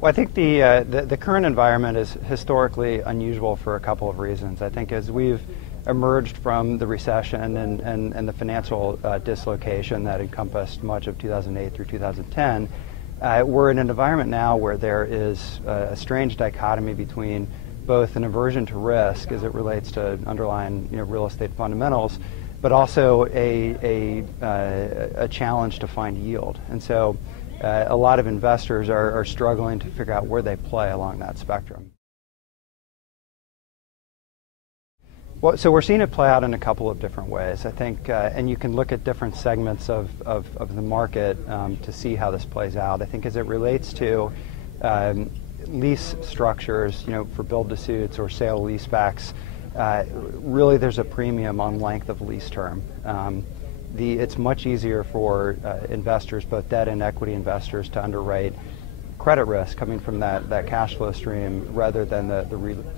Well, I think the current environment is historically unusual for a couple of reasons. I think as we've emerged from the recession and the financial dislocation that encompassed much of 2008 through 2010, we're in an environment now where there is a strange dichotomy between both an aversion to risk as it relates to underlying real estate fundamentals, but also a challenge to find yield. And so a lot of investors are struggling to figure out where they play along that spectrum. Well, so we're seeing it play out in a couple of different ways, I think, and you can look at different segments of the market to see how this plays out. I think as it relates to lease structures, for build-to-suits or sale-leasebacks, really there's a premium on length of lease term. It's much easier for investors, both debt and equity investors, to underwrite credit risk coming from that cash flow stream rather than the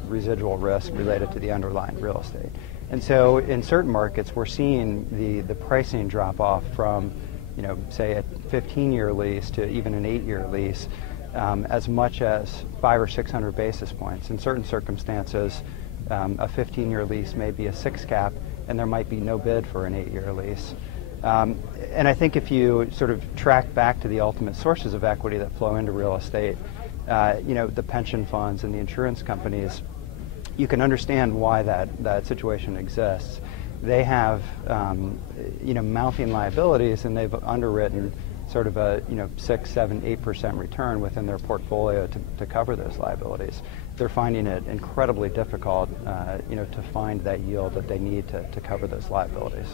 residual risk related to the underlying real estate. And so in certain markets, we're seeing the pricing drop off from, say a 15-year lease to even an 8-year lease as much as 500 or 600 basis points. In certain circumstances, a 15-year lease may be a 6 cap, and there might be no bid for an 8-year lease. And I think if you sort of track back to the ultimate sources of equity that flow into real estate, the pension funds and the insurance companies, you can understand why that situation exists. They have mounting liabilities, and they've underwritten sort of a 6, 7, 8% return within their portfolio to cover those liabilities. They're finding it incredibly difficult, to find that yield that they need to cover those liabilities.